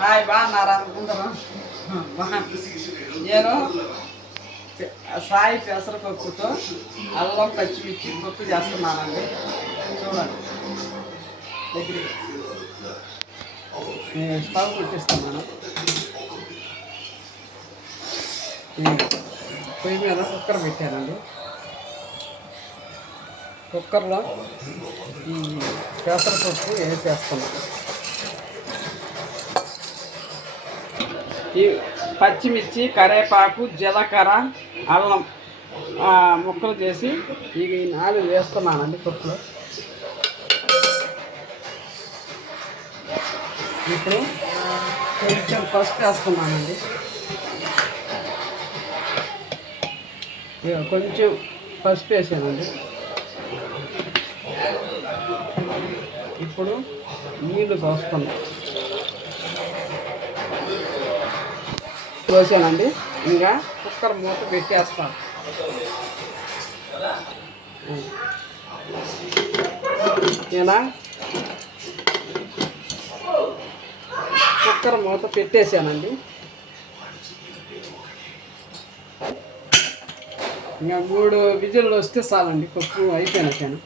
Hi బాగున్నారా? అందరూ? నేను సాయి పెసరపప్పుతో అల్లం పచ్చిమిర్చి పప్పు చేస్తున్నానండి. చూడండి. నేను స్టవ్ పెట్టిస్తున్నాను పొయ్యి మీద కుక్కర్ పెట్టానండి. కుక్కర్లో ఈ పెసరపప్పు వేసేస్తున్నాను. పచ్చిమిర్చి కరేపాకు జీలకర్ర అల్లం ముక్కలు చేసి ఇక ఈ నాలుగు వేస్తున్నానండి పప్పులో ఇప్పుడు కొంచెం పసుపు వేస్తున్నానండి. కొంచెం పసుపు వేసానండి. ఇప్పుడు నీళ్ళు పోస్తున్నాం. పోసానండి ఇంకా కుక్కర్ మూత పెట్టేస్తాను ఇలా కుక్కర్ మూత పెట్టేశానండి ఇంకా మూడు విజిల్లు వస్తే చాలండి పప్పు అయిపోయినట్టాను?